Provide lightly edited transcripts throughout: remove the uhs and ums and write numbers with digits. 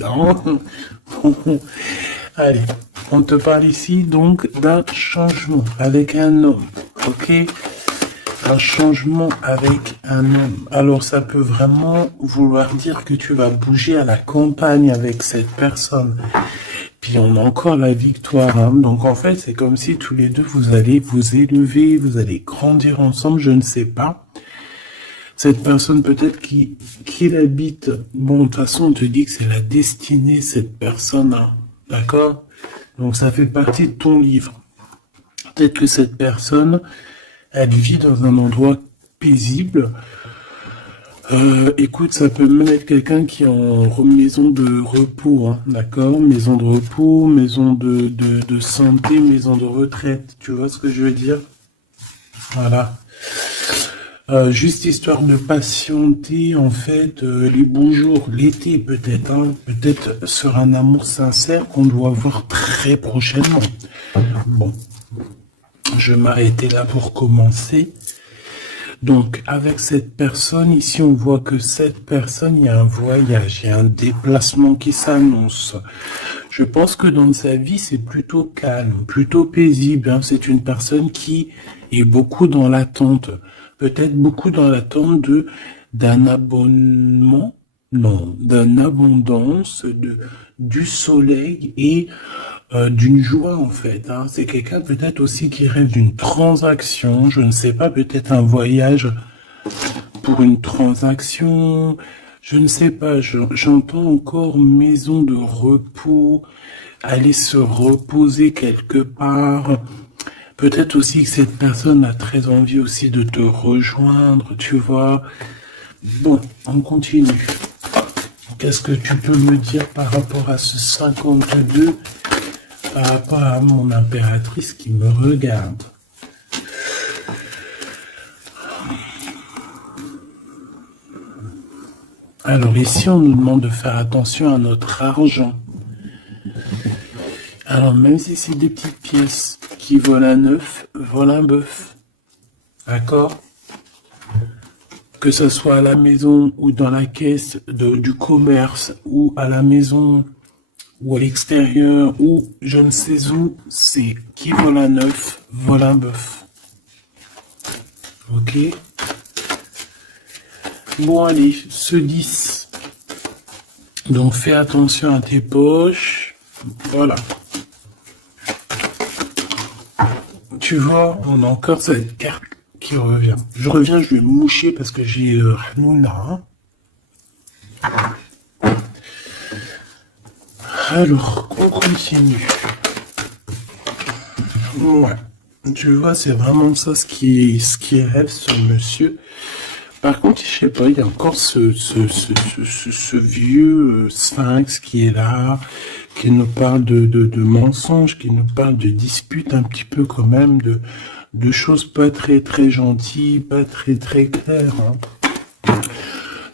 Non. Allez, on te parle ici donc d'un changement avec un homme, ok? Un changement avec un homme. Alors ça peut vraiment vouloir dire que tu vas bouger à la campagne avec cette personne. Puis on a encore la victoire, hein. Donc en fait c'est comme si tous les deux vous allez vous élever, vous allez grandir ensemble, je ne sais pas. Cette personne peut-être qui l'habite, bon de toute façon on te dit que c'est la destinée cette personne, hein. D'accord? Donc ça fait partie de ton livre. Peut-être que cette personne, elle vit dans un endroit paisible. Écoute, ça peut même être quelqu'un qui est en maison de repos, hein, d'accord? Maison de repos, maison de santé, maison de retraite. Tu vois ce que je veux dire? Voilà. Juste histoire de patienter, en fait, les beaux jours, l'été peut-être, hein, peut-être sur un amour sincère qu'on doit voir très prochainement. Bon, je vais m'arrêter là pour commencer. Donc, avec cette personne, ici, on voit que cette personne, il y a un voyage, il y a un déplacement qui s'annonce. Je pense que dans sa vie, c'est plutôt calme, plutôt paisible, hein. C'est une personne qui est beaucoup dans l'attente. Peut-être beaucoup dans l'attente d'un abonnement, non, d'une abondance, du soleil et d'une joie en fait, hein. C'est quelqu'un peut-être aussi qui rêve d'une transaction, je ne sais pas, peut-être un voyage pour une transaction, je ne sais pas, j'entends encore maison de repos, aller se reposer quelque part. Peut-être aussi que cette personne a très envie aussi de te rejoindre, tu vois. Bon, on continue. Qu'est-ce que tu peux me dire par rapport à ce 52, par rapport à mon impératrice qui me regarde? Alors ici, on nous demande de faire attention à notre argent. Alors même si c'est des petites pièces qui volent un œuf, volent un bœuf. D'accord? Que ce soit à la maison ou dans la caisse du commerce ou à la maison ou à l'extérieur ou je ne sais où, c'est qui vole un œuf, vole un bœuf. Ok? Bon allez, ce 10. Donc fais attention à tes poches. Voilà. Tu vois, on a encore cette carte qui revient. Je reviens, je vais me moucher parce que j'ai Hanouna. Alors, on continue. Ouais. Tu vois, c'est vraiment ça ce qui rêve ce monsieur. Par contre, je sais pas, il y a encore ce vieux sphinx qui est là, qui nous parle de mensonges, qui nous parle de disputes un petit peu quand même, de choses pas très très gentilles, pas très très claires, hein.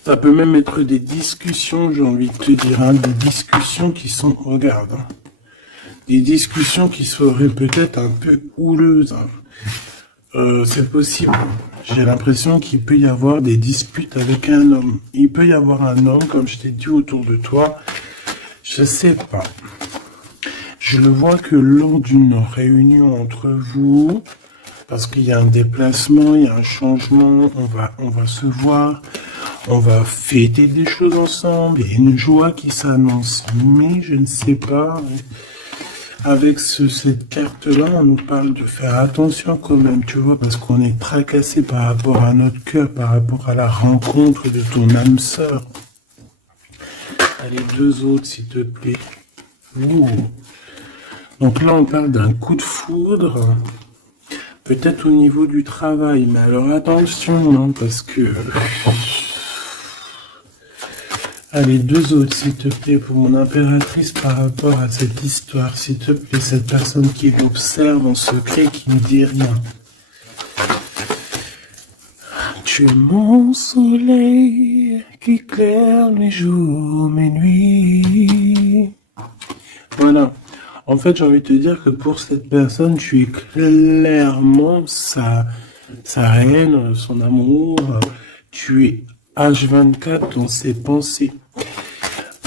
Ça peut même être des discussions, j'ai envie de te dire, hein, des discussions qui sont, regarde, hein, des discussions qui seraient peut-être un peu houleuses, hein. C'est possible. J'ai l'impression qu'il peut y avoir des disputes avec un homme. Il peut y avoir un homme, comme je t'ai dit, autour de toi. Je sais pas. Je le vois que lors d'une réunion entre vous, parce qu'il y a un déplacement, il y a un changement, on va se voir, on va fêter des choses ensemble, il y a une joie qui s'annonce. Mais je ne sais pas. Avec cette carte-là, on nous parle de faire attention quand même, tu vois, parce qu'on est tracassé par rapport à notre cœur, par rapport à la rencontre de ton âme sœur. Allez, deux autres, s'il te plaît. Ouh. Donc là, on parle d'un coup de foudre, peut-être au niveau du travail, mais alors attention, hein, parce que... Allez, deux autres, s'il te plaît, pour mon impératrice par rapport à cette histoire. S'il te plaît, cette personne qui observe en secret, qui ne dit rien. Tu es mon soleil qui éclaire mes jours, mes nuits. Voilà. En fait, j'ai envie de te dire que pour cette personne, tu es clairement sa reine, son amour. Tu es H24 dans ses pensées.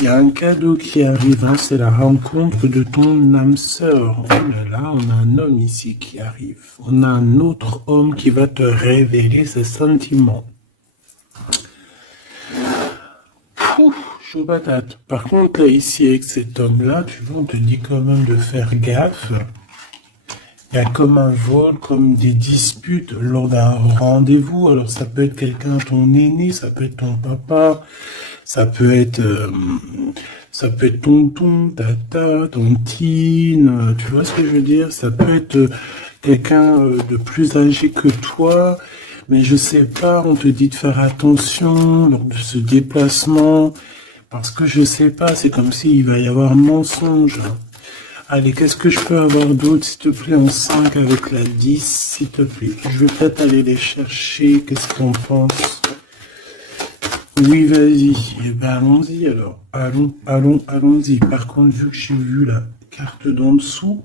Il y a un cadeau qui arrive, hein, c'est la rencontre de ton âme sœur. Oh là là, on a un homme ici qui arrive. On a un autre homme qui va te révéler ses sentiments. Ouh, chaud patate. Par contre, là, ici, avec cet homme-là, tu vois, on te dit quand même de faire gaffe. Il y a comme un vol, comme des disputes lors d'un rendez-vous. Alors, ça peut être quelqu'un, ton aîné, ça peut être ton papa, ça peut être tonton, tata, tontine, tu vois ce que je veux dire? Ça peut être quelqu'un de plus âgé que toi, mais je sais pas, on te dit de faire attention lors de ce déplacement, parce que je sais pas, c'est comme s'il va y avoir mensonge. Allez, qu'est-ce que je peux avoir d'autre, s'il te plaît, en 5 avec la 10, s'il te plaît. Je vais peut-être aller les chercher, qu'est-ce qu'on pense? Oui, vas-y. Eh ben, allons-y alors. Allons-y. Par contre, vu que j'ai vu la carte d'en dessous,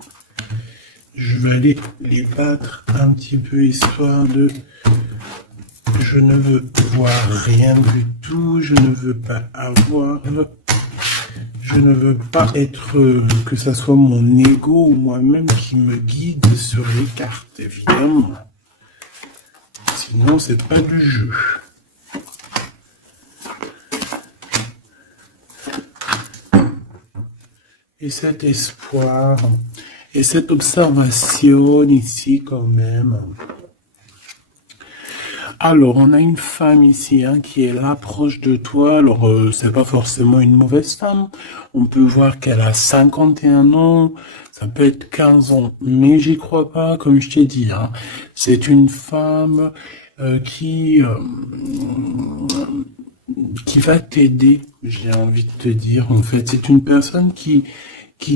je vais aller les battre un petit peu, histoire de... Je ne veux voir rien du tout, je ne veux pas avoir... Je ne veux pas être, que ça soit mon ego ou moi-même qui me guide sur les cartes, évidemment. Sinon, c'est pas du jeu. Et cet espoir, et cette observation ici quand même. Alors, on a une femme ici hein, qui est là, proche de toi. Alors, c'est pas forcément une mauvaise femme. On peut voir qu'elle a 51 ans, ça peut être 15 ans, mais j'y crois pas, comme je t'ai dit. Hein. C'est une femme qui va t'aider, j'ai envie de te dire. En fait, c'est une personne qui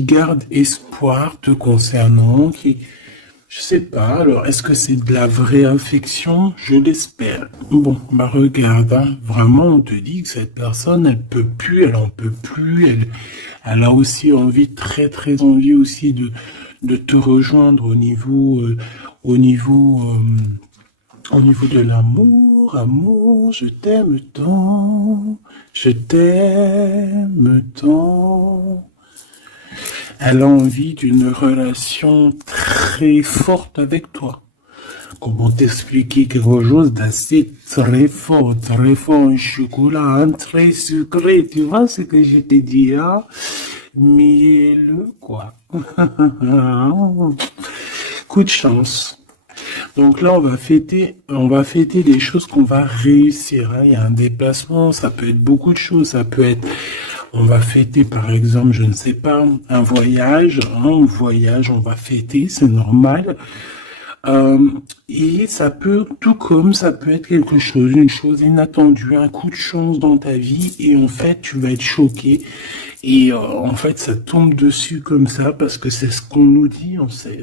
garde espoir te concernant, qui... Je sais pas, alors est-ce que c'est de la vraie affection? Je l'espère. Bon, bah regarde, hein, vraiment on te dit que cette personne, elle peut plus, elle en peut plus, elle a aussi envie, très très envie aussi de te rejoindre au niveau de l'amour. Amour, je t'aime tant, je t'aime tant. Elle a envie d'une relation très forte avec toi. Comment t'expliquer quelque chose d'assez très fort, un chocolat, hein, très sucré, tu vois ce que je te dis, hein? Mielleux, quoi. Coup de chance. Donc là, on va fêter des choses qu'on va réussir, hein. Il y a un déplacement, ça peut être beaucoup de choses, ça peut être... On va fêter, par exemple, je ne sais pas, un voyage, on va fêter, c'est normal. Et ça peut, tout comme ça peut être quelque chose, une chose inattendue, un coup de chance dans ta vie, et en fait, tu vas être choqué. Et en fait, ça tombe dessus comme ça, parce que c'est ce qu'on nous dit, en fait.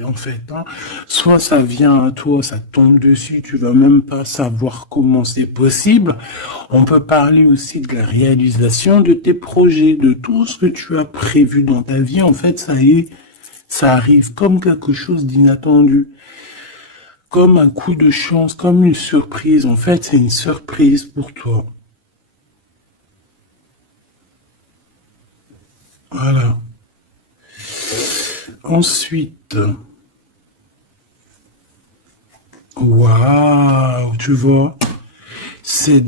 Hein. Soit ça vient à toi, ça tombe dessus, tu vas même pas savoir comment c'est possible. On peut parler aussi de la réalisation de tes projets, de tout ce que tu as prévu dans ta vie. En fait, ça arrive comme quelque chose d'inattendu. Comme un coup de chance, comme une surprise. En fait, c'est une surprise pour toi. Voilà. Ensuite, waouh, tu vois, cette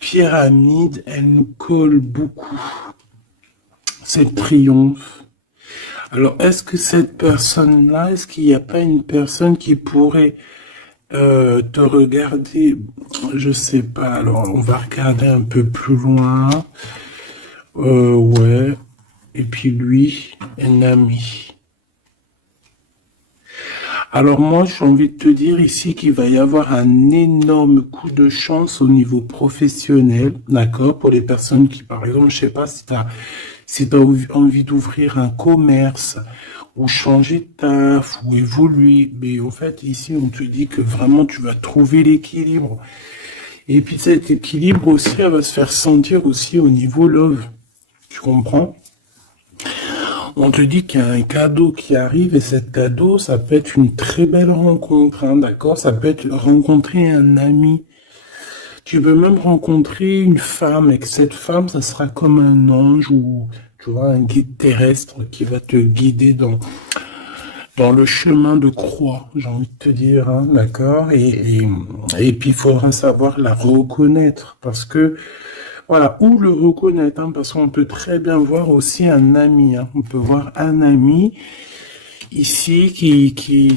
pyramide, elle nous colle beaucoup. C'est triomphe. Alors, est-ce que cette personne-là, est-ce qu'il n'y a pas une personne qui pourrait te regarder? Je sais pas. Alors, on va regarder un peu plus loin. Ouais. Et puis lui, un ami. Alors moi, j'ai envie de te dire ici qu'il va y avoir un énorme coup de chance au niveau professionnel, d'accord? Pour les personnes qui, par exemple, je sais pas si t'as envie d'ouvrir un commerce, ou changer de taf, ou évoluer. Mais en fait, ici, on te dit que vraiment, tu vas trouver l'équilibre. Et puis cet équilibre aussi, elle va se faire sentir aussi au niveau love. Tu comprends? On te dit qu'il y a un cadeau qui arrive et cet cadeau, ça peut être une très belle rencontre, hein, d'accord? Ça peut être rencontrer un ami. Tu peux même rencontrer une femme et que cette femme, ça sera comme un ange ou, tu vois, un guide terrestre qui va te guider dans le chemin de croix, j'ai envie de te dire, hein, d'accord? Et puis, il faudra savoir la reconnaître parce que, voilà, ou le reconnaître, hein, parce qu'on peut très bien voir aussi un ami, hein. On peut voir un ami ici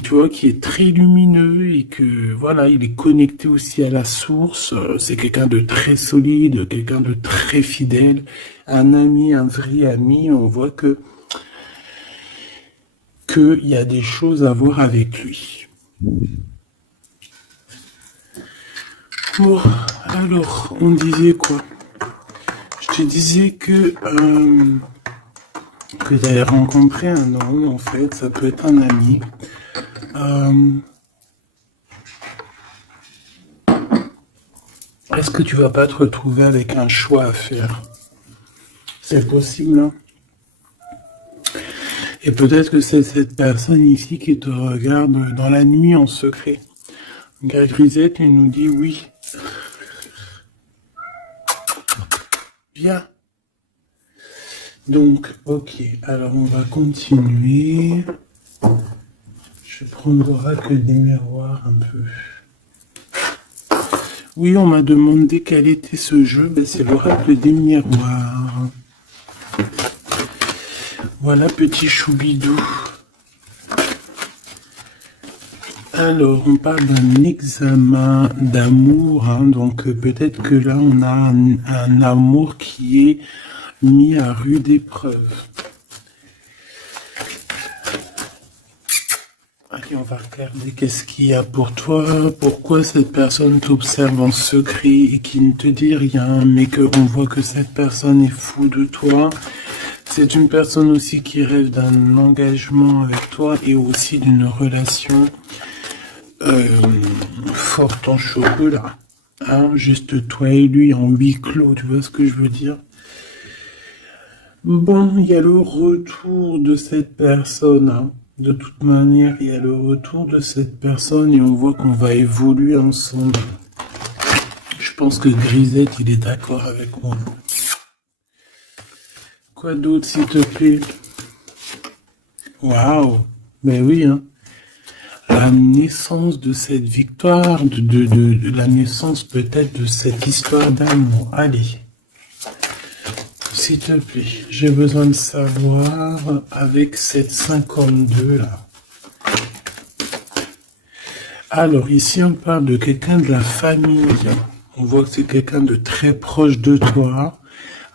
tu vois, qui est très lumineux et que, voilà, il est connecté aussi à la source. C'est quelqu'un de très solide, quelqu'un de très fidèle, un ami, un vrai ami. On voit qu'il y a des choses à voir avec lui. Bon, alors, on disait quoi? Je te disais que tu avais rencontré un homme, en fait, ça peut être un ami. Est-ce que tu vas pas te retrouver avec un choix à faire? C'est possible, hein? Et peut-être que c'est cette personne ici qui te regarde dans la nuit en secret. Regarde, Grisette, il nous dit oui. Bien. Donc, ok. Alors, on va continuer. Je vais prendre l'oracle des miroirs un peu. Oui, on m'a demandé quel était ce jeu. Ben, c'est l'oracle des miroirs. Voilà, petit choubidou. Alors, on parle d'un examen d'amour, hein, donc peut-être que là, on a un amour qui est mis à rude épreuve. Allez, on va regarder qu'est-ce qu'il y a pour toi, pourquoi cette personne t'observe en secret et qui ne te dit rien, mais qu'on voit que cette personne est fou de toi. C'est une personne aussi qui rêve d'un engagement avec toi et aussi d'une relation forte en chocolat. Hein, juste toi et lui en huis clos, tu vois ce que je veux dire? Bon, il y a le retour de cette personne. Hein. De toute manière, il y a le retour de cette personne et on voit qu'on va évoluer ensemble. Je pense que Grisette, il est d'accord avec moi. Quoi d'autre, s'il te plaît? Waouh! Ben oui, hein. La naissance de cette victoire, de la naissance peut-être de cette histoire d'amour. Allez. S'il te plaît, j'ai besoin de savoir avec cette 52 là. Alors ici on parle de quelqu'un de la famille. On voit que c'est quelqu'un de très proche de toi,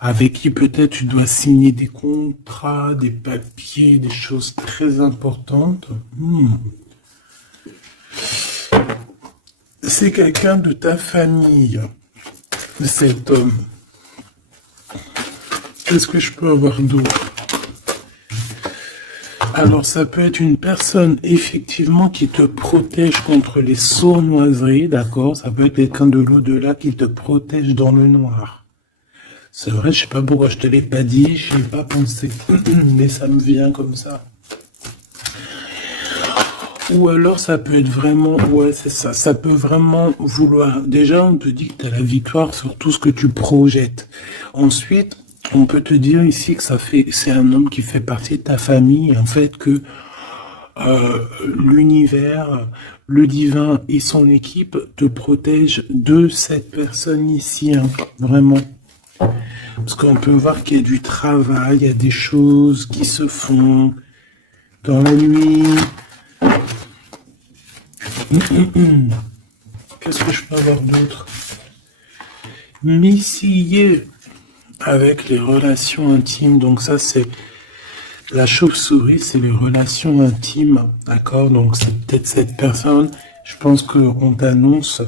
avec qui peut-être tu dois signer des contrats, des papiers, des choses très importantes. C'est quelqu'un de ta famille, cet homme. Qu'est-ce que je peux avoir d'autre? Alors, ça peut être une personne, effectivement, qui te protège contre les sournoiseries, d'accord? Ça peut être quelqu'un de l'au-delà qui te protège dans le noir. C'est vrai, je sais pas pourquoi je te l'ai pas dit, je n'ai pas pensé, mais ça me vient comme ça. Ou alors, ça peut être vraiment, ouais, c'est ça, ça peut vraiment vouloir. Déjà, on te dit que tu as la victoire sur tout ce que tu projettes. Ensuite, on peut te dire ici que c'est un homme qui fait partie de ta famille, en fait que l'univers, le divin et son équipe te protègent de cette personne ici, hein, vraiment. Parce qu'on peut voir qu'il y a du travail, il y a des choses qui se font dans la nuit. Qu'est-ce que je peux avoir d'autre? Missillé avec les relations intimes, donc ça c'est la chauve-souris, c'est les relations intimes, d'accord? Donc c'est peut-être cette personne, je pense qu'on t'annonce,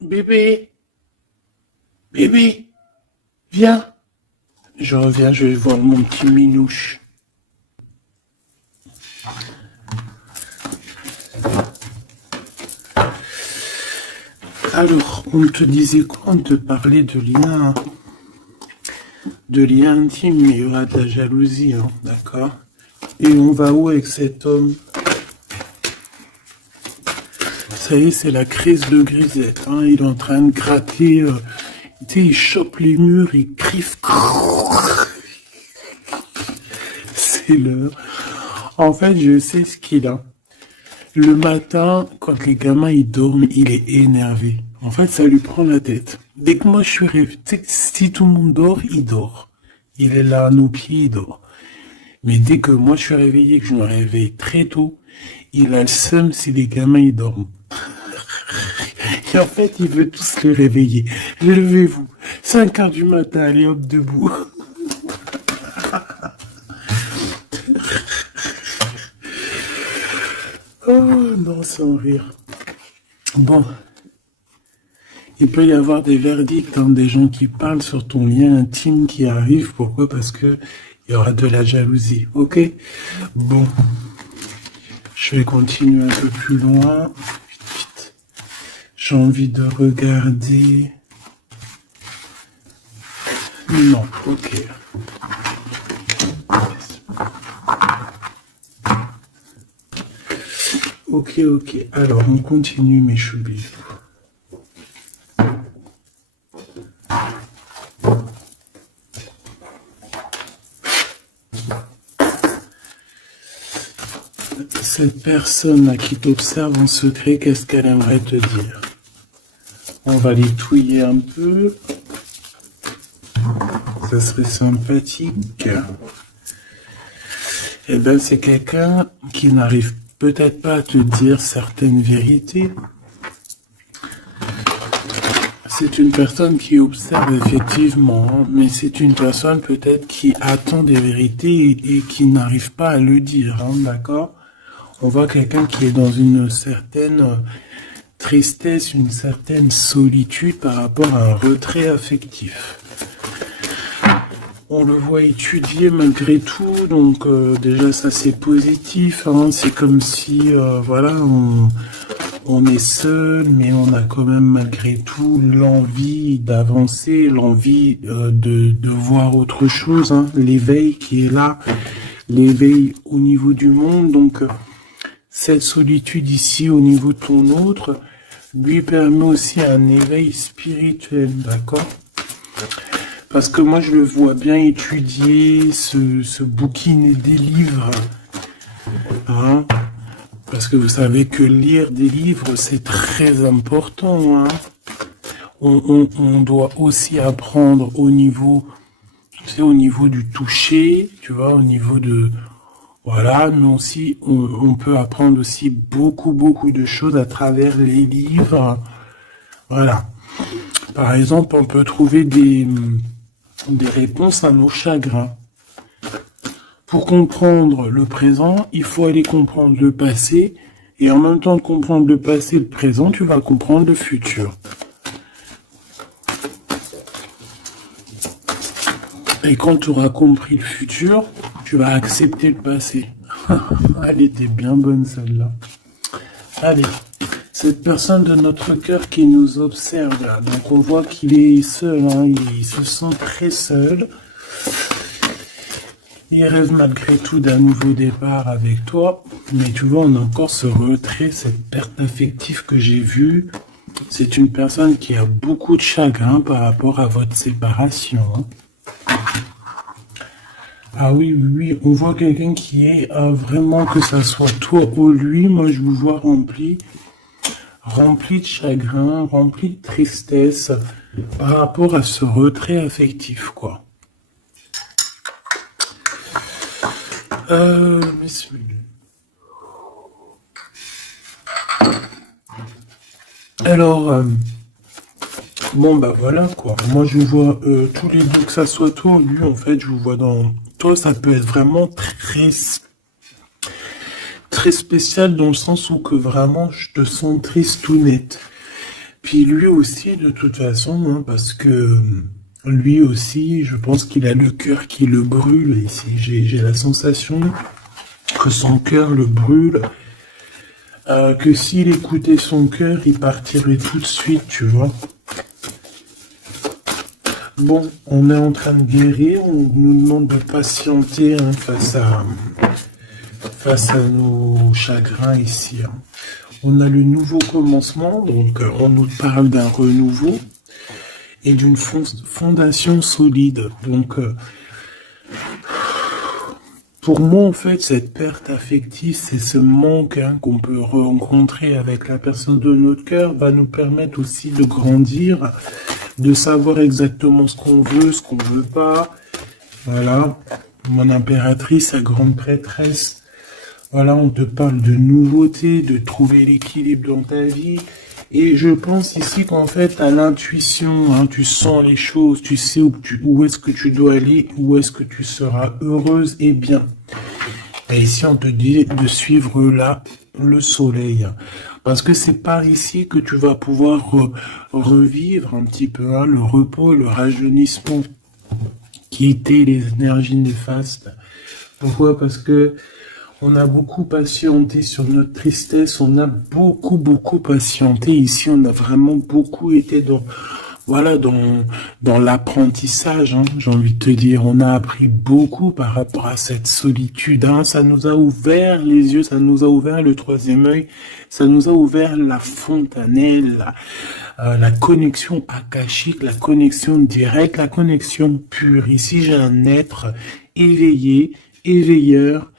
bébé, bébé, viens, je reviens, je vais voir mon petit minouche. Alors, on te disait quoi? On te parlait de liens intimes, mais il y aura de la jalousie, hein, d'accord? Et on va où avec cet homme? Ça y est, c'est la crise de grisette. Hein. Il est en train de gratter. Tu sais, il chope les murs, il griffe. C'est l'heure. En fait, je sais ce qu'il a. Le matin, quand les gamins ils dorment, il est énervé. En fait, ça lui prend la tête. Dès que moi je suis réveillé, tu sais, si tout le monde dort, il dort. Il est là à nos pieds, il dort. Mais dès que moi je suis réveillé, que je me réveille très tôt, il a le seum si les gamins ils dorment. Et en fait, il veut tous les réveiller. Levez-vous. 5 heures du matin, allez hop, debout. Oh non, sans rire. Bon. Il peut y avoir des verdicts, hein, des gens qui parlent sur ton lien intime qui arrivent. Pourquoi? Parce que il y aura de la jalousie. Ok? Bon. Je vais continuer un peu plus loin. Vite, vite. J'ai envie de regarder. Non, ok. Ok, ok. Alors, on continue, mes choubis. Cette personne-là qui t'observe en secret, qu'est-ce qu'elle aimerait te dire? On va les touiller un peu. Ça serait sympathique. Eh ben, c'est quelqu'un qui n'arrive peut-être pas à te dire certaines vérités. C'est une personne qui observe effectivement, hein, mais c'est une personne peut-être qui attend des vérités et qui n'arrive pas à le dire, hein, d'accord? On voit quelqu'un qui est dans une certaine tristesse, une certaine solitude par rapport à un retrait affectif. On le voit étudier malgré tout, donc déjà ça c'est positif, hein, c'est comme si voilà, on est seul, mais on a quand même malgré tout l'envie d'avancer, l'envie de voir autre chose, hein, l'éveil qui est là, l'éveil au niveau du monde, donc cette solitude ici au niveau de ton autre lui permet aussi un éveil spirituel, d'accord? Parce que moi je le vois bien étudier, se bouquiner des livres, hein? Parce que vous savez que lire des livres c'est très important, hein? On doit aussi apprendre au niveau, tu sais, au niveau du toucher, tu vois, au niveau de... Voilà, mais aussi, on peut apprendre aussi beaucoup de choses à travers les livres. Voilà. Par exemple, on peut trouver des réponses à nos chagrins. Pour comprendre le présent, il faut aller comprendre le passé. Et en même temps de comprendre le passé et le présent, tu vas comprendre le futur. Et quand tu auras compris le futur, tu vas accepter le passé. Elle était bien bonne celle-là. Allez, cette personne de notre cœur qui nous observe là, donc on voit qu'il est seul, hein, il se sent très seul. Il rêve malgré tout d'un nouveau départ avec toi, mais tu vois, on a encore ce retrait, cette perte affective que j'ai vue. C'est une personne qui a beaucoup de chagrin par rapport à votre séparation, hein. Ah oui, on voit quelqu'un qui est vraiment, que ça soit toi ou lui, moi je vous vois rempli de chagrin, rempli de tristesse par rapport à ce retrait affectif, quoi. Alors, bon bah voilà quoi, moi je vois tous les deux, que ça soit toi ou lui, en fait je vous vois dans... Toi ça peut être vraiment très spécial dans le sens où que vraiment je te sens triste tout net. Puis lui aussi de toute façon, hein, parce que lui aussi je pense qu'il a le cœur qui le brûle ici, j'ai la sensation que son cœur le brûle, que s'il écoutait son cœur il partirait tout de suite, tu vois. Bon, on est en train de guérir, on nous demande de patienter, hein, face à nos chagrins ici, hein. On a le nouveau commencement, donc on nous parle d'un renouveau et d'une fondation solide. Donc, pour moi, en fait, cette perte affective, c'est ce manque qu'on peut rencontrer avec la personne de notre cœur, va nous permettre aussi de grandir, de savoir exactement ce qu'on veut pas. Voilà, mon impératrice, la grande prêtresse. Voilà, on te parle de nouveauté, de trouver l'équilibre dans ta vie. Et je pense ici qu'en fait, à l'intuition, hein, tu sens les choses, tu sais où est-ce que tu dois aller, où est-ce que tu seras heureuse et bien. Et ici, on te dit de suivre là le soleil. Parce que c'est par ici que tu vas pouvoir revivre un petit peu hein, le repos, le rajeunissement, quitter les énergies néfastes. Pourquoi? Parce que on a beaucoup patienté sur notre tristesse, on a beaucoup patienté. Ici, on a vraiment beaucoup été dans l'apprentissage, hein, j'ai envie de te dire. On a appris beaucoup par rapport à cette solitude, hein. Ça nous a ouvert les yeux, ça nous a ouvert le troisième œil, ça nous a ouvert la fontanelle, la connexion akashique, la connexion directe, la connexion pure. Ici, j'ai un être éveillé, éveilleur,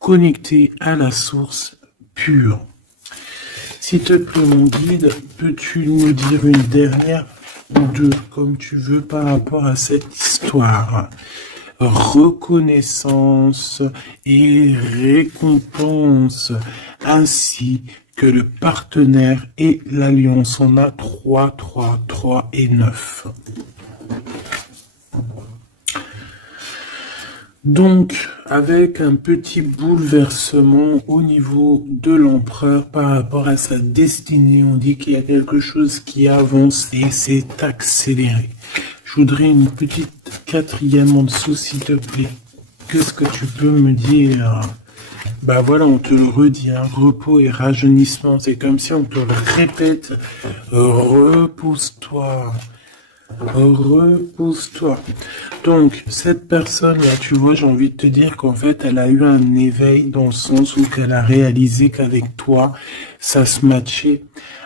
connecté à la source pure. S'il te plaît, mon guide, peux-tu nous dire une dernière ou deux, comme tu veux, par rapport à cette histoire? Reconnaissance et récompense, ainsi que le partenaire et l'alliance. On a 3, 3, 3 et 9. Donc, avec un petit bouleversement au niveau de l'empereur par rapport à sa destinée, on dit qu'il y a quelque chose qui avance et c'est accéléré. Je voudrais une petite quatrième en dessous, s'il te plaît. Qu'est-ce que tu peux me dire? Bah voilà, on te le redit, hein, repos et rajeunissement. C'est comme si on te le répète. Repose-toi. Repose-toi. Donc, cette personne-là, tu vois, j'ai envie de te dire qu'en fait, elle a eu un éveil dans le sens où qu'elle a réalisé qu'avec toi, ça se matchait.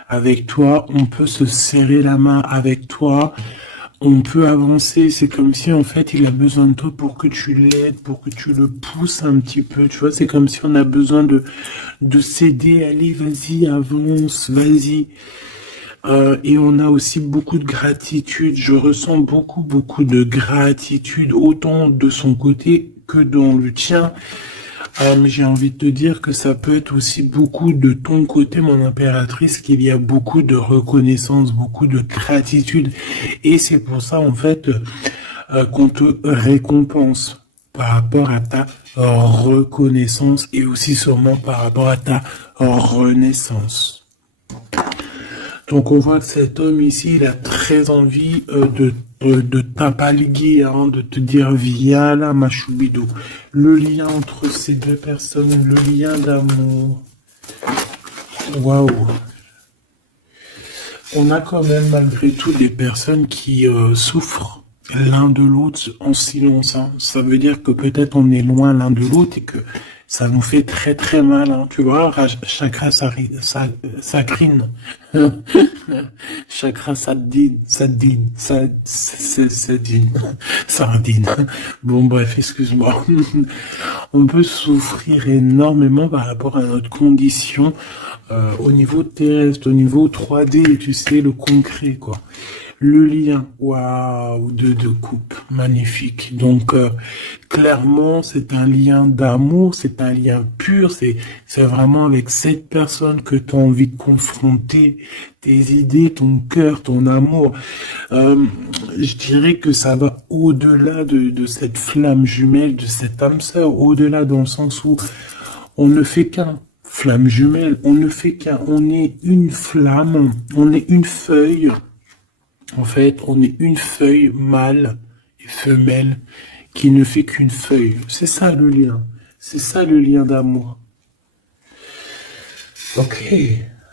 Avec toi, on peut se serrer la main. Avec toi, on peut avancer. C'est comme si, en fait, il a besoin de toi pour que tu l'aides, pour que tu le pousses un petit peu. Tu vois, c'est comme si on a besoin de s'aider. Allez, vas-y, avance, vas-y. Et on a aussi beaucoup de gratitude. Je ressens beaucoup de gratitude, autant de son côté que dans le tien. J'ai envie de te dire que ça peut être aussi beaucoup de ton côté, mon impératrice, qu'il y a beaucoup de reconnaissance, beaucoup de gratitude. Et c'est pour ça, en fait, qu'on te récompense par rapport à ta reconnaissance et aussi sûrement par rapport à ta renaissance. Donc on voit que cet homme ici, il a très envie de t'apalguer, hein, de te dire viens là ma choubidou. Le lien entre ces deux personnes, le lien d'amour. Waouh. On a quand même malgré tout des personnes qui souffrent l'un de l'autre en silence, hein. Ça veut dire que peut-être on est loin l'un de l'autre et que ça nous fait très mal, hein. Tu vois, chakra sakrine, chakra sadine, sardine. Bon bref, excuse-moi. On peut souffrir énormément par rapport à notre condition au niveau terrestre, au niveau 3D, tu sais, le concret, quoi. Le lien, waouh, de couple, magnifique. Donc, clairement, c'est un lien d'amour, c'est un lien pur, c'est vraiment avec cette personne que tu as envie de confronter tes idées, ton cœur, ton amour. Je dirais que ça va au-delà de cette flamme jumelle, de cette âme sœur, au-delà dans le sens où on ne fait qu'un. Flamme jumelle, on ne fait qu'un, on est une flamme, on est une feuille. En fait, on est une feuille mâle et femelle qui ne fait qu'une feuille. C'est ça le lien. C'est ça le lien d'amour. Ok.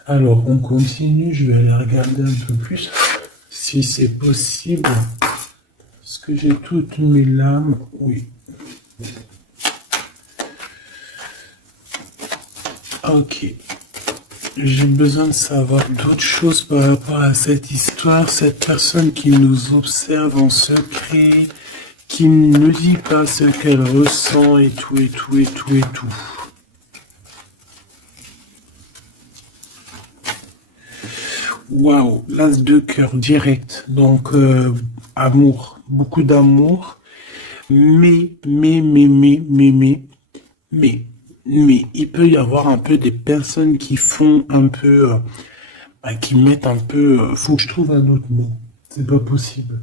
Alors, on continue. Je vais aller regarder un peu plus si c'est possible. Est-ce que j'ai toutes mes lames? Oui. Ok. j'ai besoin de savoir d'autres choses par rapport à cette histoire. Cette personne qui nous observe en secret, qui ne dit pas ce qu'elle ressent et tout, et tout, et tout, et tout. Waouh, l'as de cœur direct. Donc, amour, beaucoup d'amour. Mais, il peut y avoir un peu des personnes qui font un peu, qui mettent un peu, faut que je trouve un autre mot. C'est pas possible.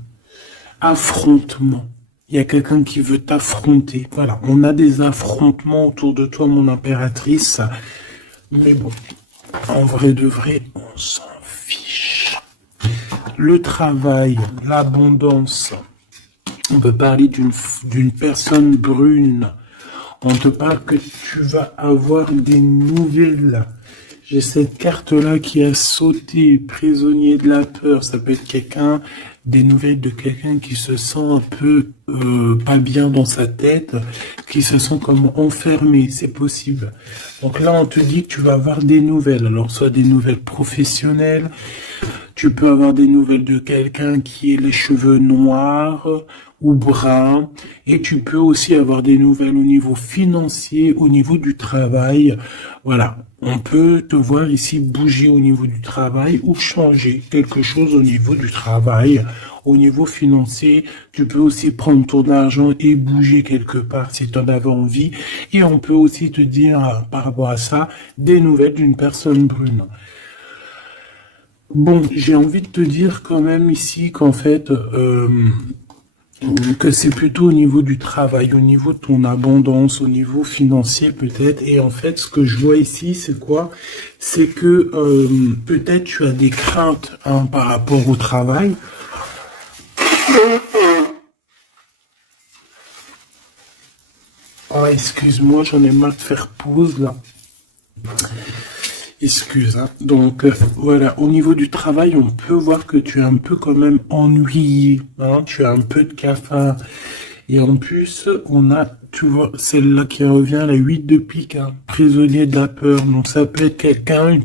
Affrontement. Il y a quelqu'un qui veut t'affronter. Voilà, on a des affrontements autour de toi, mon impératrice. Mais bon, en vrai de vrai, on s'en fiche. Le travail, l'abondance. On peut parler d'une personne brune. On te parle que tu vas avoir des nouvelles. J'ai cette carte-là qui a sauté, prisonnier de la peur. Ça peut être quelqu'un, des nouvelles de quelqu'un qui se sent un peu pas bien dans sa tête, qui se sent comme enfermé, c'est possible. Donc là, on te dit que tu vas avoir des nouvelles. Alors, soit des nouvelles professionnelles, tu peux avoir des nouvelles de quelqu'un qui a les cheveux noirs ou bruns, et tu peux aussi avoir des nouvelles au niveau financier, au niveau du travail. Voilà, on peut te voir ici bouger au niveau du travail ou changer quelque chose au niveau du travail. Au niveau financier, tu peux aussi prendre ton argent et bouger quelque part si tu en avais envie. Et on peut aussi te dire, par rapport à ça, des nouvelles d'une personne brune. Bon, j'ai envie de te dire quand même ici qu'en fait, que c'est plutôt au niveau du travail, au niveau de ton abondance, au niveau financier peut-être. Et en fait, ce que je vois ici, c'est quoi? C'est que peut-être tu as des craintes par rapport au travail. Oh, excuse-moi, j'en ai marre de faire pause là. Excuse, hein. Donc voilà, au niveau du travail, on peut voir que tu es un peu quand même ennuyé, hein, tu as un peu de cafard. Et en plus, on a, tu vois, celle-là qui revient, la 8 de pique, hein, prisonnier de la peur. Donc ça peut être quelqu'un, une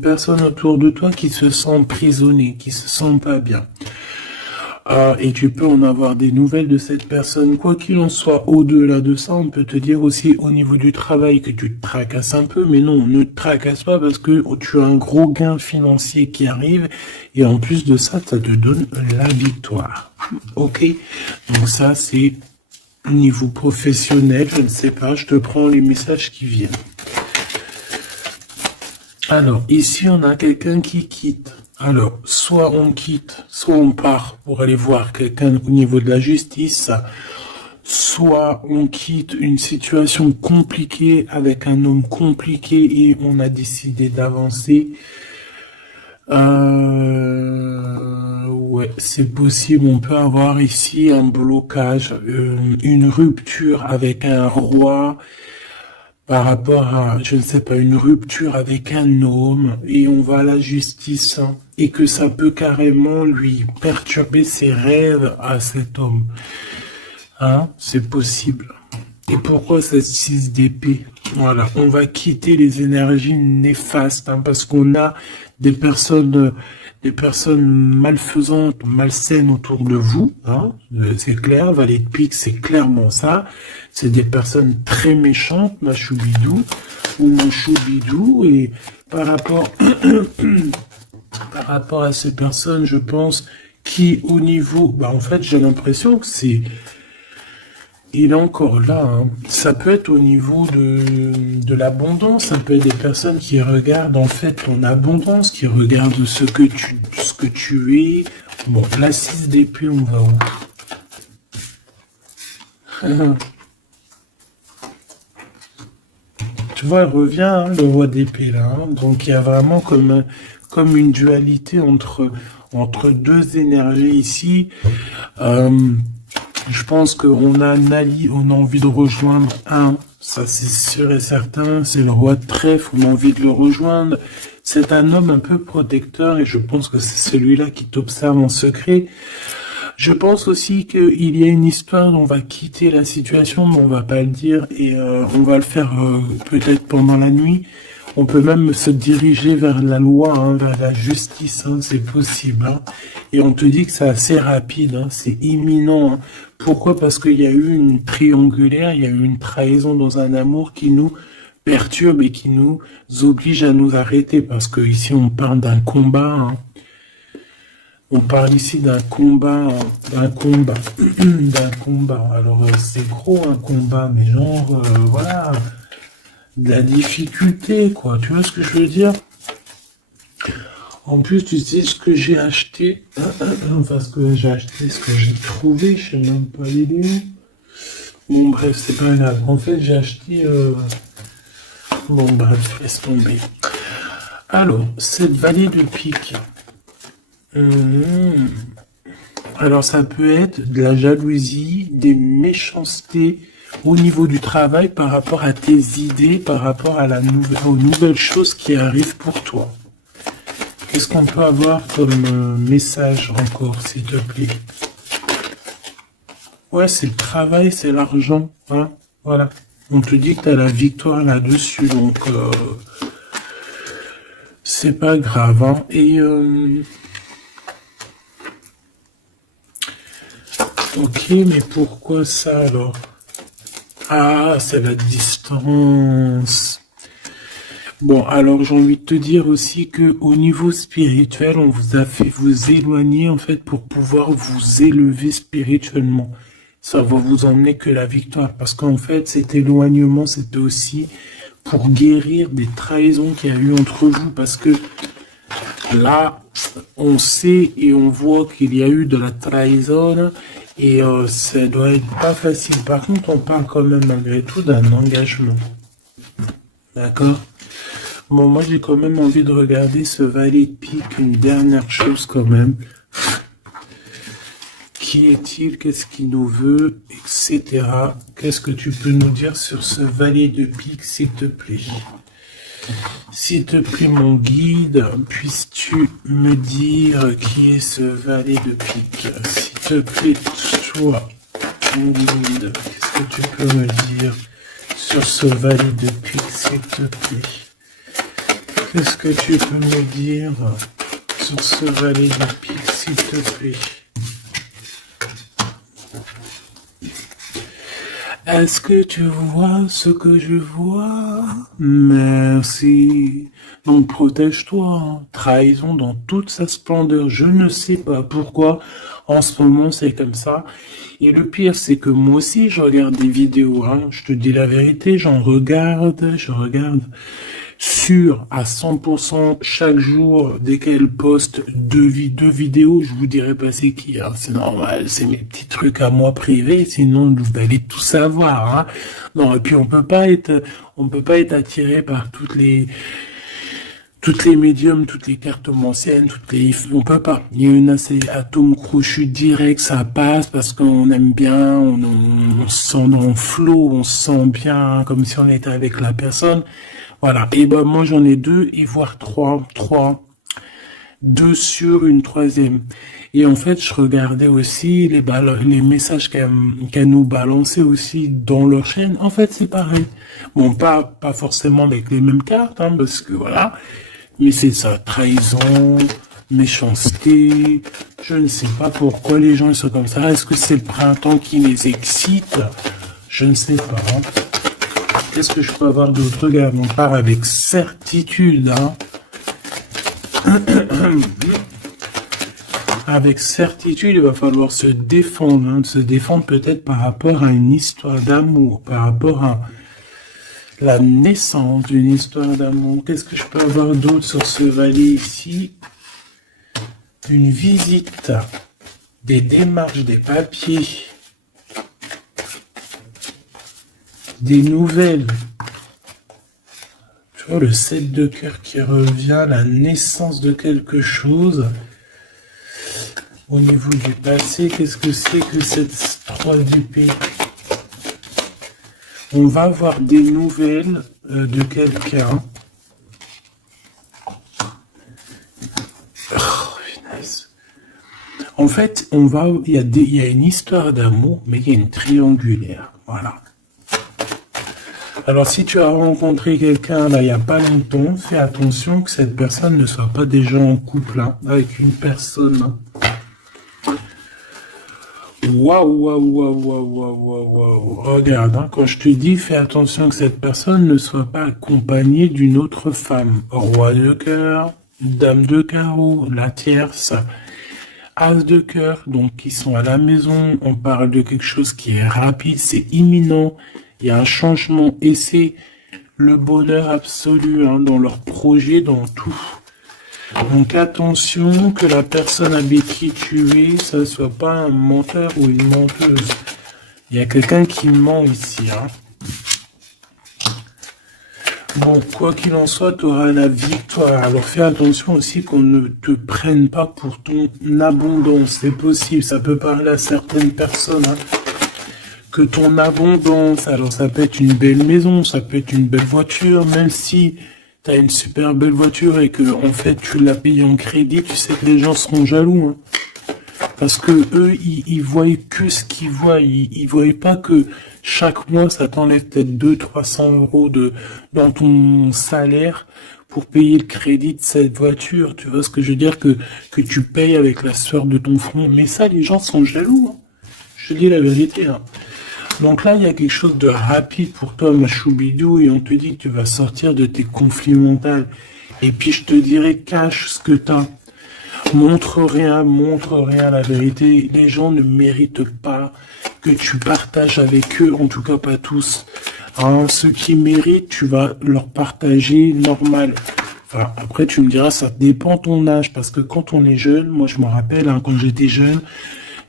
personne autour de toi qui se sent emprisonnée, qui se sent pas bien. Et tu peux en avoir des nouvelles de cette personne. Quoi qu'il en soit, au-delà de ça, on peut te dire aussi au niveau du travail que tu te tracasses un peu, mais non, ne te tracasse pas parce que tu as un gros gain financier qui arrive et en plus de ça, ça te donne la victoire. Ok? Donc ça, c'est au niveau professionnel, je ne sais pas, je te prends les messages qui viennent. Alors, ici, on a quelqu'un qui quitte. Alors, soit on quitte, soit on part pour aller voir quelqu'un au niveau de la justice, soit on quitte une situation compliquée avec un homme compliqué et on a décidé d'avancer. Ouais, c'est possible, on peut avoir ici un blocage, une rupture avec un roi, par rapport à, je ne sais pas, une rupture avec un homme, et on va à la justice, hein, et que ça peut carrément lui perturber ses rêves à cet homme. Hein, c'est possible. Et pourquoi cette 6 d'épée? Voilà, on va quitter les énergies néfastes, hein, parce qu'on a des personnes malfaisantes, malsaines autour de vous, hein, c'est clair, Valet de pique, c'est clairement ça. C'est des personnes très méchantes, ma choubidou, ou mon choubidou, et par rapport, par rapport à ces personnes, je pense, qui au niveau, en fait, j'ai l'impression que il est encore là, hein. Ça peut être au niveau de l'abondance, ça peut être des personnes qui regardent en fait ton abondance, qui regardent ce que tu es. Bon, la 6 d'épée, on va où? Tu vois, elle revient, hein, le roi d'épée là, hein. Donc il y a vraiment comme une dualité entre deux énergies ici. Je pense qu'on a Nali, on a envie de rejoindre un, ça c'est sûr et certain, c'est le roi de trèfle, on a envie de le rejoindre. C'est un homme un peu protecteur et je pense que c'est celui-là qui t'observe en secret. Je pense aussi qu'il y a une histoire, on va quitter la situation, mais on va pas le dire et on va le faire peut-être pendant la nuit. On peut même se diriger vers la loi, hein, vers la justice, hein, c'est possible. Hein. Et on te dit que c'est assez rapide, hein, c'est imminent. Hein. Pourquoi? Parce qu'il y a eu une triangulaire, il y a eu une trahison dans un amour qui nous perturbe et qui nous oblige à nous arrêter. Parce que ici, on parle d'un combat. Hein. On parle ici d'un combat, d'un combat, d'un combat. Alors, c'est gros un combat, mais genre, voilà, de la difficulté, quoi. Tu vois ce que je veux dire? En plus, tu sais ce que j'ai acheté, enfin, ce que j'ai acheté, ce que j'ai trouvé, je sais même pas il est où. Bon, bref, c'est pas grave. En fait, j'ai acheté, bon, bref, laisse tomber. Alors, cette vallée de pique. Alors ça peut être de la jalousie, des méchancetés au niveau du travail par rapport à tes idées, par rapport à aux nouvelles choses qui arrivent pour toi. Qu'est-ce qu'on peut avoir comme message encore, s'il te plaît? Ouais, c'est le travail, c'est l'argent. Hein, voilà. On te dit que tu as la victoire là-dessus, donc c'est pas grave. Hein. Et ok, mais pourquoi ça alors? Ah, c'est la distance. Bon, alors j'ai envie de te dire aussi que au niveau spirituel, on vous a fait vous éloigner en fait pour pouvoir vous élever spirituellement. Ça va vous emmener que la victoire, parce qu'en fait, cet éloignement, c'était aussi pour guérir des trahisons qu'il y a eu entre vous, parce que là, on sait et on voit qu'il y a eu de la trahison. Et ça doit être pas facile. Par contre, on parle quand même malgré tout d'un engagement. D'accord? Bon, moi j'ai quand même envie de regarder ce valet de pique, une dernière chose quand même. Qui est-il? Qu'est-ce qu'il nous veut? Etc. Qu'est-ce que tu peux nous dire sur ce valet de pique, s'il te plaît? S'il te plaît, mon guide, puisses-tu me dire qui est ce valet de pique? S'il te plaît, toi, mon guide, qu'est-ce que tu peux me dire sur ce valet de pique, s'il te plaît? Qu'est-ce que tu peux me dire sur ce valet de pique, s'il te plaît? Est-ce que tu vois ce que je vois? Merci. Donc protège-toi. Hein. Trahison dans toute sa splendeur. Je ne sais pas pourquoi en ce moment c'est comme ça. Et le pire c'est que moi aussi je regarde des vidéos. Hein. Je te dis la vérité, je regarde sûr à 100% chaque jour dès qu'elle poste deux vidéos, je vous dirai pas c'est qui, hein, c'est normal, c'est mes petits trucs à moi privés, sinon vous allez tout savoir. Hein. Non, et puis on peut pas être attiré par toutes les médiums, toutes les cartes anciennes, on peut pas. Il y en a ces atomes crochus direct, ça passe parce qu'on aime bien, on se sent dans le flow, on se sent bien, comme si on était avec la personne. Voilà. Et ben, moi, j'en ai deux, et voire trois. Deux sur une troisième. Et en fait, je regardais aussi les messages qu'elle nous balançait aussi dans leur chaîne. En fait, c'est pareil. Bon, pas forcément avec les mêmes cartes, hein, parce que voilà. Mais c'est ça, trahison, méchanceté. Je ne sais pas pourquoi les gens ils sont comme ça. Est-ce que c'est le printemps qui les excite? Je ne sais pas. Hein. Qu'est-ce que je peux avoir d'autre? Regarde, on part avec certitude. Hein. Avec certitude, il va falloir se défendre. Hein, se défendre peut-être par rapport à une histoire d'amour, par rapport à la naissance d'une histoire d'amour. Qu'est-ce que je peux avoir d'autre sur ce valet ici? Une visite, des démarches, des papiers. Des nouvelles. Tu vois, le 7 de cœur qui revient, la naissance de quelque chose. Au niveau du passé, qu'est-ce que c'est que cette 3 d'épée? On va avoir des nouvelles de quelqu'un. Oh, finesse. En fait, il y a une histoire d'amour, mais il y a une triangulaire. Voilà. Alors, si tu as rencontré quelqu'un là il n'y a pas longtemps, fais attention que cette personne ne soit pas déjà en couple hein, avec une personne. Hein. Waouh, waouh, waouh, waouh, waouh, waouh, waouh. Regarde, hein, quand je te dis, fais attention que cette personne ne soit pas accompagnée d'une autre femme. Roi de cœur, dame de carreau, la tierce, as de cœur, donc qui sont à la maison. On parle de quelque chose qui est rapide, c'est imminent. Il y a un changement et c'est le bonheur absolu hein, dans leur projet, dans tout. Donc attention que la personne avec qui tu es, ça ne soit pas un menteur ou une menteuse. Il y a quelqu'un qui ment ici. Hein. Bon, quoi qu'il en soit, tu auras la victoire. Alors fais attention aussi qu'on ne te prenne pas pour ton abondance. C'est possible, ça peut parler à certaines personnes. Hein. Que ton abondance, alors ça peut être une belle maison, ça peut être une belle voiture, même si t'as une super belle voiture et que en fait tu l'as payée en crédit, tu sais que les gens seront jaloux. Hein. Parce que eux, ils voient que ce qu'ils voient. Ils voient pas que chaque mois, ça t'enlève peut-être 200-300 € dans ton salaire pour payer le crédit de cette voiture. Tu vois ce que je veux dire que tu payes avec la sueur de ton front. Mais ça, les gens sont jaloux. Hein. Je te dis la vérité. Hein. Donc là, il y a quelque chose de rapide pour toi, ma choubidou, et on te dit que tu vas sortir de tes conflits mentaux. Et puis je te dirais, cache ce que t'as. Montre rien, la vérité. Les gens ne méritent pas que tu partages avec eux, en tout cas pas tous. Hein, ceux qui méritent, tu vas leur partager normal. Enfin, après, tu me diras, ça dépend de ton âge, parce que quand on est jeune, moi je me rappelle, hein, quand j'étais jeune,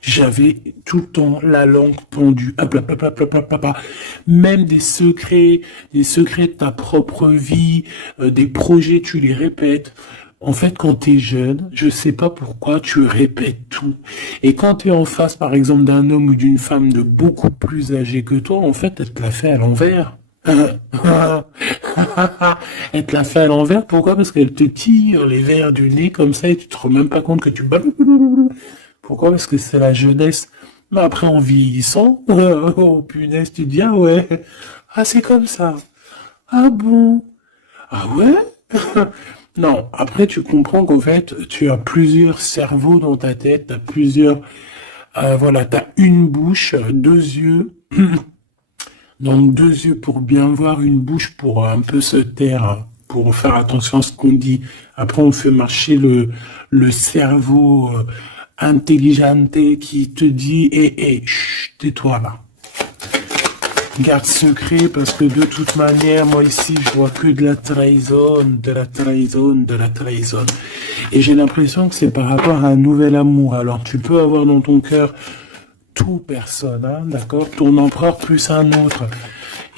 j'avais tout le temps la langue pendue. Même des secrets de ta propre vie, des projets, tu les répètes. En fait, quand tu es jeune, je sais pas pourquoi tu répètes tout. Et quand tu es en face, par exemple, d'un homme ou d'une femme de beaucoup plus âgé que toi, en fait, elle te l'a fait à l'envers. Elle te l'a fait à l'envers, pourquoi? Parce qu'elle te tire les verres du nez comme ça et tu te rends même pas compte que tu... Pourquoi? Parce que c'est la jeunesse. Mais après, en vieillissant, oh punaise, tu te dis, ah ouais, ah c'est comme ça. Ah bon? Ah ouais? Non, après tu comprends qu'en fait, tu as plusieurs cerveaux dans ta tête, t'as plusieurs... voilà, t'as une bouche, deux yeux. Donc deux yeux pour bien voir, une bouche pour un peu se taire, hein, pour faire attention à ce qu'on dit. Après, on fait marcher le cerveau... intelligente qui te dit chut, tais-toi là. Garde secret parce que de toute manière, moi ici, je vois que de la trahison, de la trahison, de la trahison. Et j'ai l'impression que c'est par rapport à un nouvel amour. Alors tu peux avoir dans ton cœur tout personne, hein, d'accord, ton empereur plus un autre.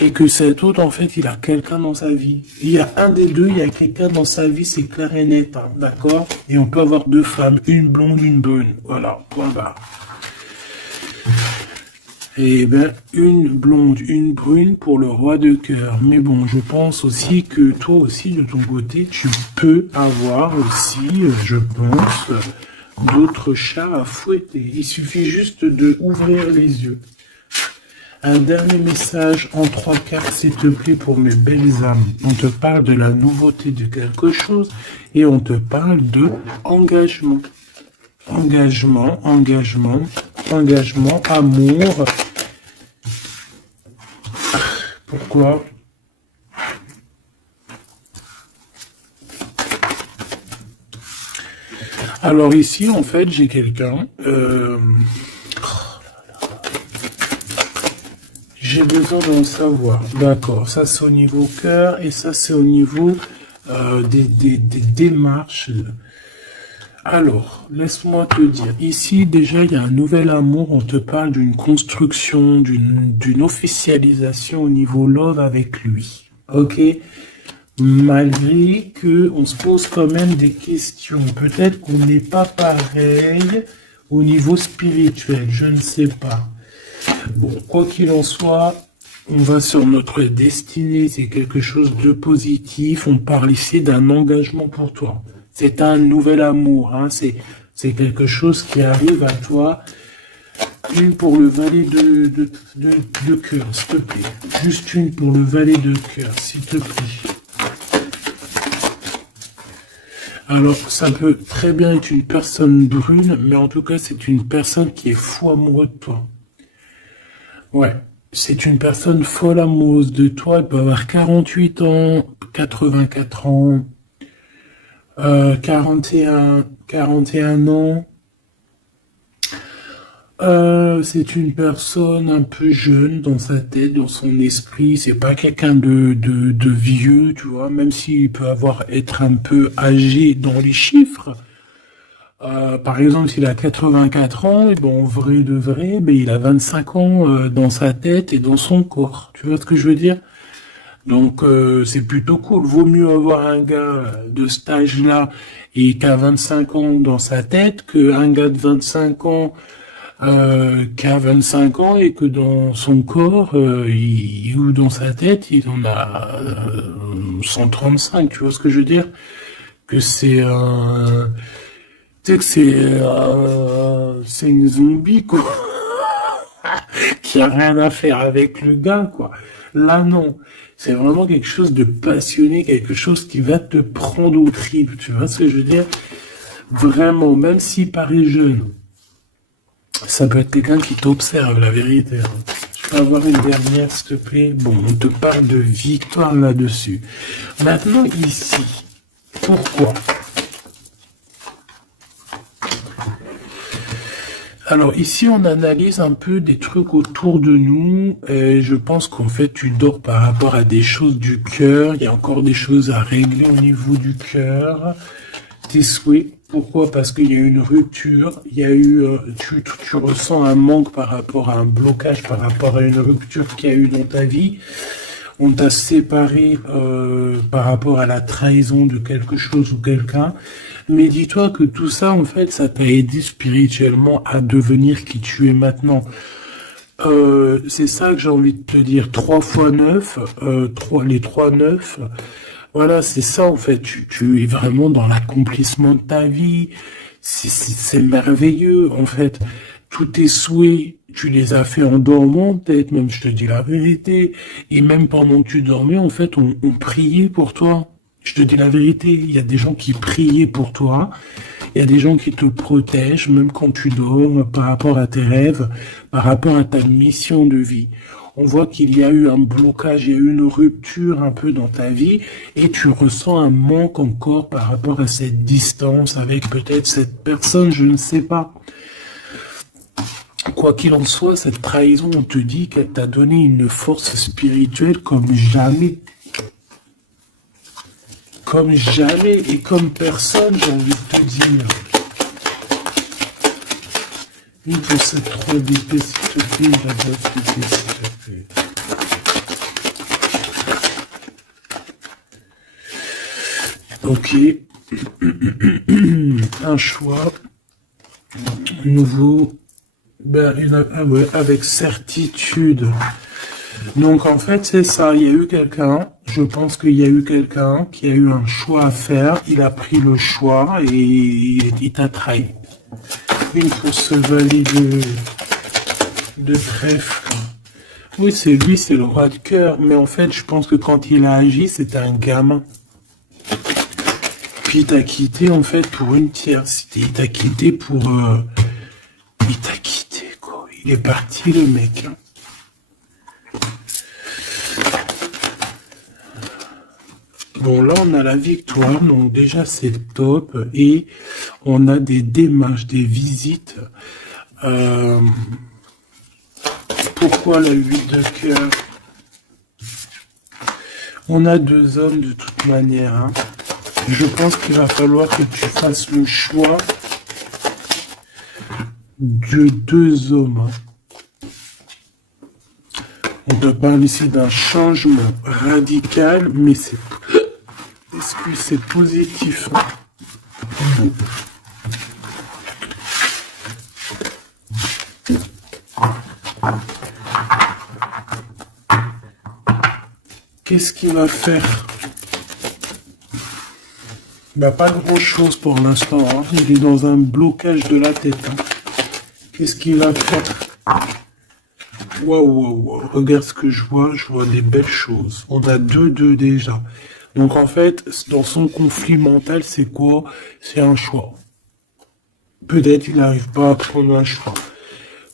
Et que cet autre, en fait, il a quelqu'un dans sa vie. Il y a un des deux, il y a quelqu'un dans sa vie, c'est clair et net, hein, d'accord? Et on peut avoir deux femmes, une blonde, une brune. Voilà, point barre. Et ben, une blonde, une brune pour le roi de cœur. Mais bon, je pense aussi que toi aussi, de ton côté, tu peux avoir aussi, je pense, d'autres chats à fouetter. Il suffit juste de ouvrir les yeux. Un dernier message en 3 cartes, s'il te plaît, pour mes belles âmes. On te parle de la nouveauté de quelque chose et on te parle de engagement. Engagement, engagement, engagement, amour. Pourquoi? Alors ici, en fait, j'ai quelqu'un... J'ai besoin d'en savoir. D'accord, ça c'est au niveau cœur et ça c'est au niveau des démarches. Alors, laisse-moi te dire. Ici, déjà, il y a un nouvel amour. On te parle d'une construction, d'une officialisation au niveau love avec lui. Ok? Malgré que on se pose quand même des questions. Peut-être qu'on n'est pas pareil au niveau spirituel. Je ne sais pas. Bon, quoi qu'il en soit, on va sur notre destinée, c'est quelque chose de positif, on parle ici d'un engagement pour toi. C'est un nouvel amour, hein. C'est quelque chose qui arrive à toi Une pour le valet de cœur, s'il te plaît. Juste une pour le valet de cœur, s'il te plaît. Alors, ça peut très bien être une personne brune, mais en tout cas, c'est une personne qui est fou amoureux de toi. Ouais, c'est une personne folle amoureuse de toi. Elle peut avoir 48 ans, 84 ans, 41 ans. C'est une personne un peu jeune dans sa tête, dans son esprit. C'est pas quelqu'un de vieux, tu vois, même s'il peut être un peu âgé dans les chiffres. Par exemple, s'il a 84 ans, et bon, en vrai de vrai, ben, il a 25 ans dans sa tête et dans son corps. Tu vois ce que je veux dire? Donc, c'est plutôt cool. Vaut mieux avoir un gars de cet âge-là et qui a 25 ans dans sa tête qu'un gars de 25 ans qui a 25 ans et que dans son corps ou dans sa tête, il en a 135. Tu vois ce que je veux dire? Que c'est un... Tu sais que c'est une zombie, quoi, qui a rien à faire avec le gars, quoi. Là, non. C'est vraiment quelque chose de passionné, quelque chose qui va te prendre au tripes, tu vois ce que je veux dire? Vraiment, même s'il paraît jeune, ça peut être quelqu'un qui t'observe, la vérité. Hein. Je peux avoir une dernière, s'il te plaît? Bon, on te parle de victoire là-dessus. Maintenant, ici, pourquoi? Alors ici, on analyse un peu des trucs autour de nous. Et je pense qu'en fait, tu dors par rapport à des choses du cœur. Il y a encore des choses à régler au niveau du cœur. Tes souhaits. Pourquoi? Parce qu'il y a eu une rupture. Il y a eu, tu ressens un manque par rapport à un blocage, par rapport à une rupture qu'il y a eu dans ta vie. On t'a séparé par rapport à la trahison de quelque chose ou quelqu'un. Mais dis-toi que tout ça, en fait, ça t'a aidé spirituellement à devenir qui tu es maintenant. C'est ça que j'ai envie de te dire. 3 fois 9, les 3 9. Voilà, c'est ça, en fait. Tu es vraiment dans l'accomplissement de ta vie. C'est merveilleux, en fait. Tous tes souhaits, tu les as fait en dormant, peut-être, même je te dis la vérité. Et même pendant que tu dormais, en fait, on priait pour toi. Je te dis la vérité, il y a des gens qui priaient pour toi, il y a des gens qui te protègent, même quand tu dors, par rapport à tes rêves, par rapport à ta mission de vie. On voit qu'il y a eu un blocage, il y a eu une rupture un peu dans ta vie, et tu ressens un manque encore par rapport à cette distance avec peut-être cette personne, je ne sais pas. Quoi qu'il en soit, cette trahison, on te dit qu'elle t'a donné une force spirituelle comme jamais. Comme jamais et comme personne, j'ai envie de te dire. Une pour cette 3 d'épée, s'il te plaît, la boîte d'épée, s'il te plaît. Ok. Un choix. Nouveau. Ben, avec certitude. Donc en fait c'est ça, il y a eu quelqu'un, je pense qu'il y a eu quelqu'un qui a eu un choix à faire, il a pris le choix et il t'a trahi. Une pour ce valet de trèfle. Oui, c'est lui, c'est le roi de cœur, mais en fait je pense que quand il a agi, c'était un gamin. Puis il t'a quitté en fait pour une tierce, il t'a quitté pour... il t'a quitté quoi, il est parti le mec. Hein. Bon, là, on a la victoire, donc déjà, c'est top. Et on a des démarches, des visites. Pourquoi la 8 de cœur? On a 2 hommes de toute manière. Hein. Je pense qu'il va falloir que tu fasses le choix de 2 hommes. Hein. On te parle ici d'un changement radical, mais c'est positif. Qu'est-ce qu'il va faire? Bah, pas grand chose pour l'instant. Hein. Il est dans un blocage de la tête. Hein. Qu'est-ce qu'il va faire? Waouh, waouh, waouh. Regarde ce que je vois des belles choses. On a 2-2 déjà. Donc en fait, dans son conflit mental, c'est quoi? C'est un choix. Peut-être il n'arrive pas à prendre un choix.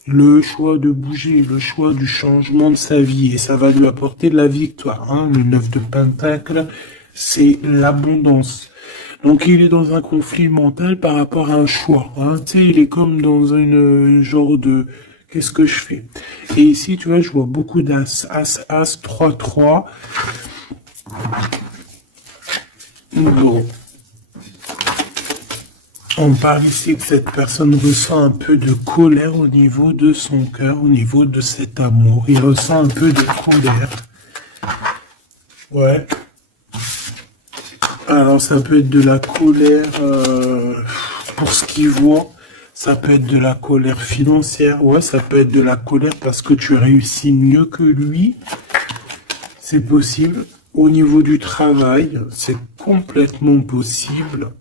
Le choix de bouger, le choix du changement de sa vie, et ça va lui apporter de la victoire. Hein. Le 9 de Pentacle, c'est l'abondance. Donc il est dans un conflit mental par rapport à un choix. Hein. Tu sais, il est comme dans une genre de qu'est-ce que je fais? Et ici, tu vois, je vois beaucoup d'as, as, 3-3. Bon. On parle ici que cette personne ressent un peu de colère au niveau de son cœur, au niveau de cet amour. Il ressent un peu de colère. Ouais. Alors ça peut être de la colère pour ce qu'il voit. Ça peut être de la colère financière. Ouais, ça peut être de la colère parce que tu réussis mieux que lui. C'est possible. Au niveau du travail, c'est complètement possible.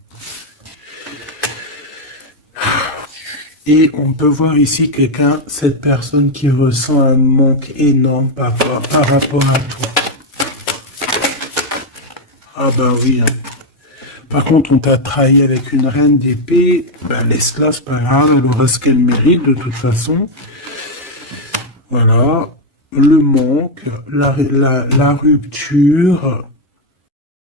Et on peut voir ici quelqu'un, cette personne qui ressent un manque énorme par rapport à toi. Ah bah oui. Hein. Par contre, on t'a trahi avec une reine d'épée. Ben laisse-la, c'est pas grave, elle aura ce qu'elle mérite de toute façon. Voilà. Le manque, la rupture.